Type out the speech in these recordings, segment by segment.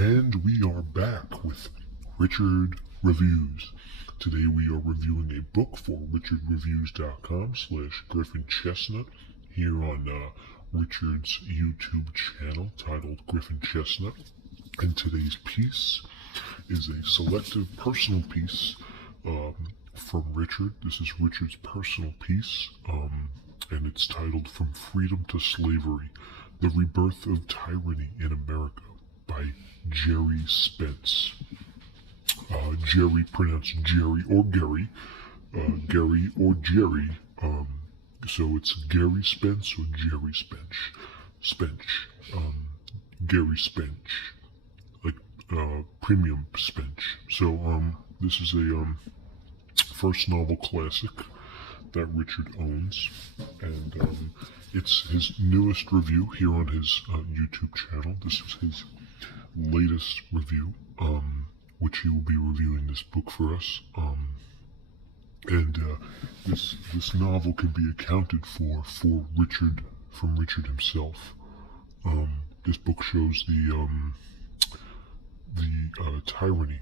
And we are back with Richard Reviews. Today we are reviewing a book for richardreviews.com/Griffin Chestnut here on Richard's YouTube channel titled Griffin Chestnut. And today's piece is a selective personal piece from Richard. This is Richard's personal piece, and it's titled From Freedom to Slavery, The Rebirth of Tyranny in America by Gerry Spence. Gerry, pronounced Gerry or Gerry, Gerry or Gerry. So it's Gerry Spence or Gerry Spence. Spence. Gerry Spence. Like premium Spence. So this is a first novel classic that Richard owns, and it's his newest review here on his YouTube channel. This is his latest review, which he will be reviewing this book for us. This novel can be accounted for Richard, from Richard himself. This book shows the tyranny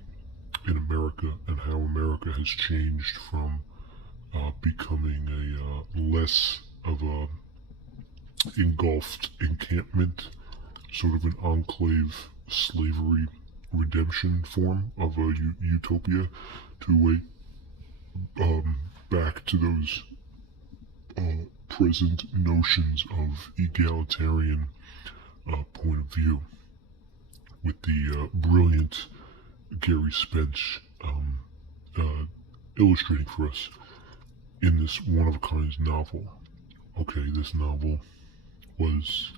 in America and how America has changed from becoming a less of a engulfed encampment, sort of an enclave slavery redemption form of a utopia, to a back to those present notions of egalitarian point of view, with the brilliant Gerry Spence illustrating for us in this one-of-a-kind novel. Okay, this novel was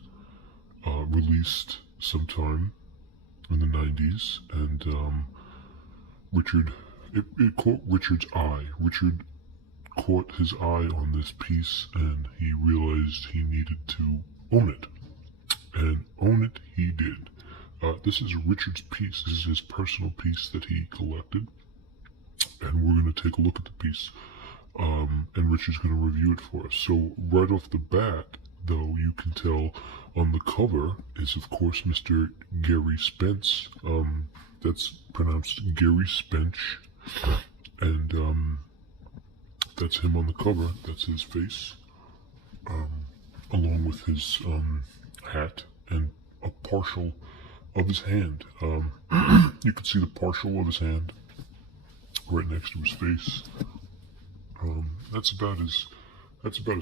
released sometime in the 90s, and it caught Richard's eye. Richard caught his eye on this piece, and he realized he needed to own it. And own it he did. This is Richard's piece. This is his personal piece that he collected, and we're going to take a look at the piece, and Richard's going to review it for us. So right off the bat, though, you can tell on the cover is, of course, Mr. Gerry Spence. That's pronounced Gerry Spence, and that's him on the cover. That's his face, along with his hat and a partial of his hand. You can see the partial of his hand right next to his face. That's about as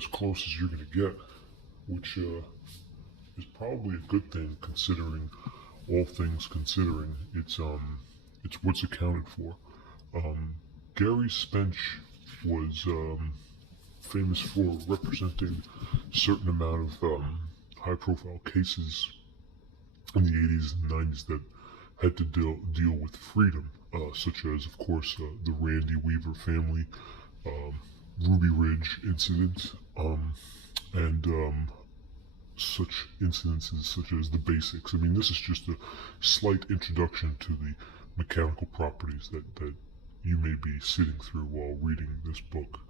close as you're going to get, which is probably a good thing, considering all things considering. It's what's accounted for. Gerry Spence was famous for representing a certain amount of high-profile cases in the 80s and 90s that had to deal with freedom, such as, of course, the Randy Weaver family, Ruby Ridge incident, and such incidences such as the basics. I mean, this is just a slight introduction to the mechanical properties that you may be sitting through while reading this book.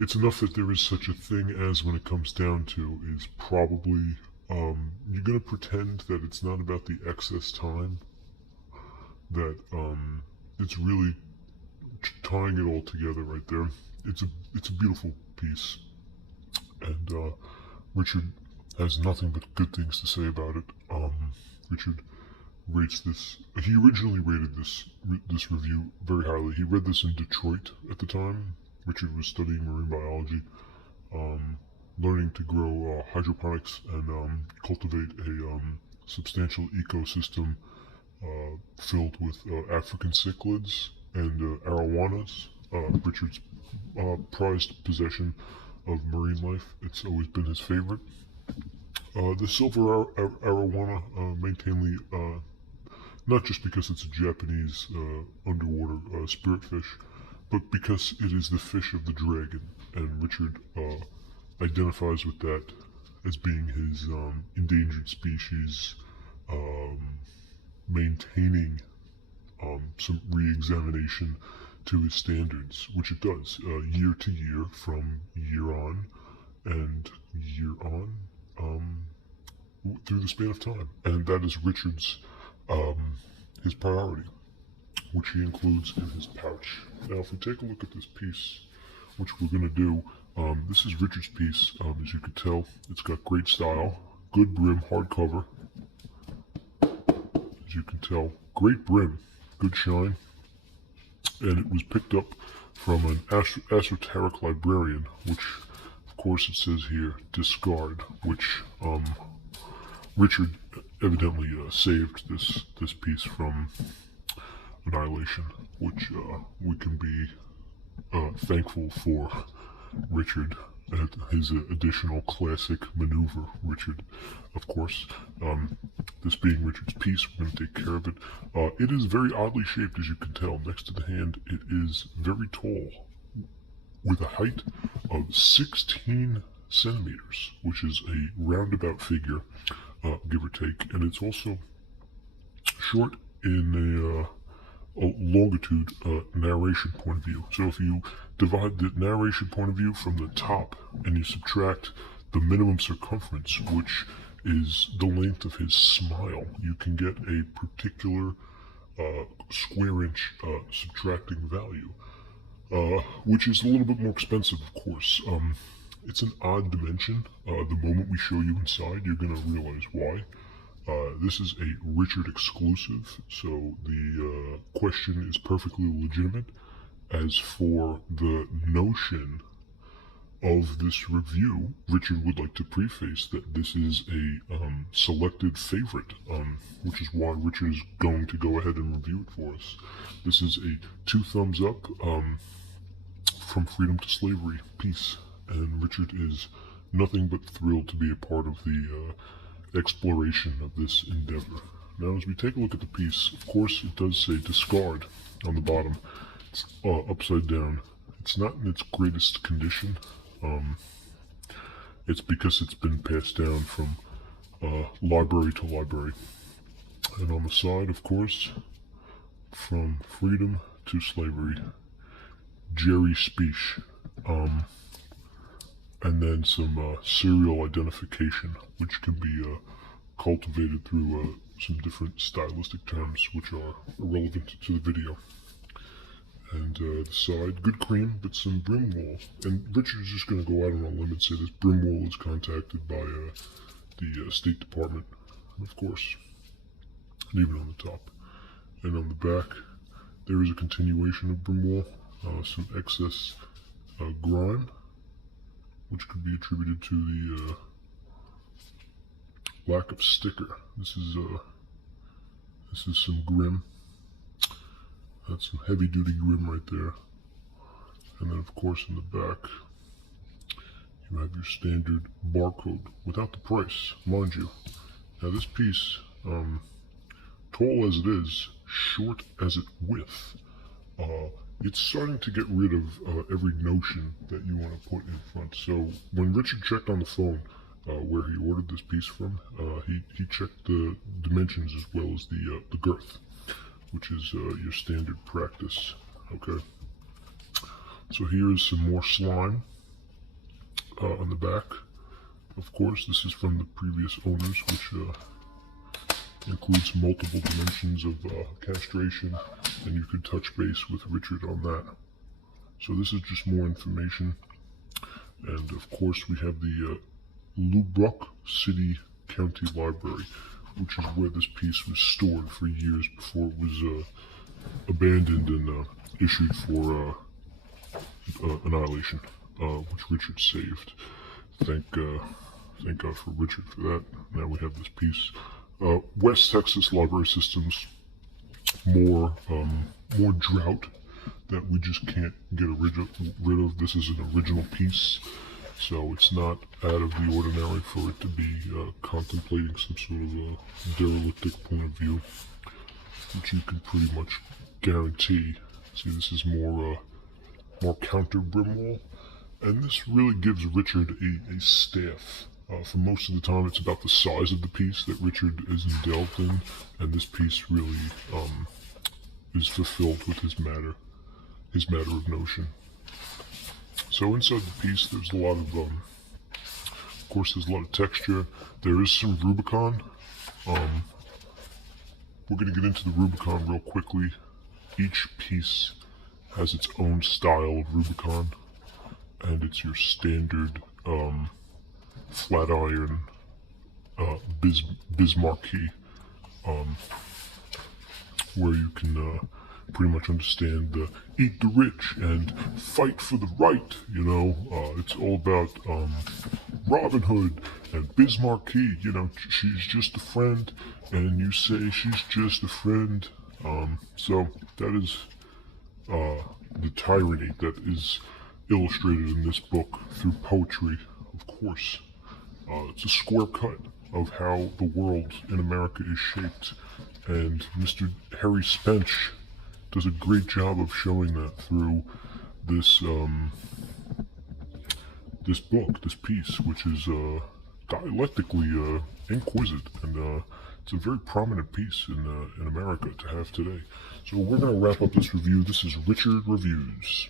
It's enough that there is such a thing as, when it comes down to, is probably you're going to pretend that it's not about the excess time, that it's really tying it all together right there. It's a beautiful piece, and Richard has nothing but good things to say about it. Richard rates this. He originally rated this review very highly. He read this in Detroit at the time. Richard was studying marine biology, learning to grow hydroponics and cultivate a substantial ecosystem filled with African cichlids and arowanas. Richard's prized possession of marine life. It's always been his favorite. The silver arowana, mainly, not just because it's a Japanese underwater spirit fish, but because it is the fish of the dragon, and Richard identifies with that as being his endangered species, maintaining some re-examination to his standards, which it does year to year, from year on and year on, through the span of time. And that is Richard's his priority, which he includes in his pouch. Now, if we take a look at this piece, which we're going to do, this is Richard's piece. As you can tell, it's got great style, good brim, hardcover. As you can tell, great brim, good shine, and it was picked up from an esoteric librarian, which, of course, it says here, discard, which Richard evidently saved this piece from annihilation, which we can be thankful for Richard and his additional classic maneuver. Richard, of course, this being Richard's piece, we're going to take care of it. It is very oddly shaped, as you can tell. Next to the hand, it is very tall, with a height of 16 centimeters, which is a roundabout figure, give or take, and it's also short in a longitude narration point of view. So if you divide the narration point of view from the top and you subtract the minimum circumference, which is the length of his smile, you can get a particular square inch subtracting value, which is a little bit more expensive, of course. It's an odd dimension. The moment we show you inside, you're going to realize why. This is a Richard exclusive, so the question is perfectly legitimate. As for the notion of this review, Richard would like to preface that this is a selected favorite, which is why Richard is going to go ahead and review it for us. This is a 2 thumbs up from Freedom to Slavery piece, and Richard is nothing but thrilled to be a part of the exploration of this endeavor. Now, as we take a look at the piece, of course, it does say discard on the bottom. It's upside down. It's not in its greatest condition. It's because it's been passed down from library to library. And on the side, of course, from Freedom to Slavery, Gerry Speech. And then some serial identification, which can be cultivated through some different stylistic terms, which are irrelevant to the video. And the side, good cream, but some brim wool. And Richard's just going to go out on a limb and say this brim wool is contacted by the State Department, of course, and even on the top. And on the back, there is a continuation of brim wool, some excess grime, which could be attributed to the lack of sticker. This is some grim. That's some heavy-duty grim right there. And then, of course, in the back, you have your standard barcode without the price, mind you. Now, this piece, tall as it is, short as it width, it's starting to get rid of every notion that you want to put in front. So when Richard checked on the phone where he ordered this piece from, he checked the dimensions as well as the girth, which is your standard practice. Okay. So here is some more slime on the back. Of course, this is from the previous owners, which includes multiple dimensions of castration, and you could touch base with Richard on that. So this is just more information. And of course, we have the Lubbock City County Library, which is where this piece was stored for years before it was abandoned and issued for annihilation, which Richard saved. Thank God for Richard for that. Now we have this piece. West Texas library systems, more drought that we just can't get rid of. This is an original piece, so it's not out of the ordinary for it to be contemplating some sort of a derelict point of view, which you can pretty much guarantee. See, this is more counter brim wool, and this really gives Richard a staff. For most of the time, it's about the size of the piece that Richard is indulged in, and this piece really is fulfilled with his matter of notion. So inside the piece, there's a lot of course, there's a lot of texture. There is some Rubicon, we're going to get into the Rubicon real quickly. Each piece has its own style of Rubicon, and it's your standard flat iron Bismarcky, where you can pretty much understand the eat the rich and fight for the right, you know. It's all about Robin Hood and Bismarcky, you know, she's just a friend, and you say she's just a friend. So that is the tyranny that is illustrated in this book through poetry, of course. It's a square cut of how the world in America is shaped, and Mr. Harry Spence does a great job of showing that through this this book, this piece, which is dialectically inquisitive, and it's a very prominent piece in America to have today. So we're going to wrap up this review. This is Richard Reviews.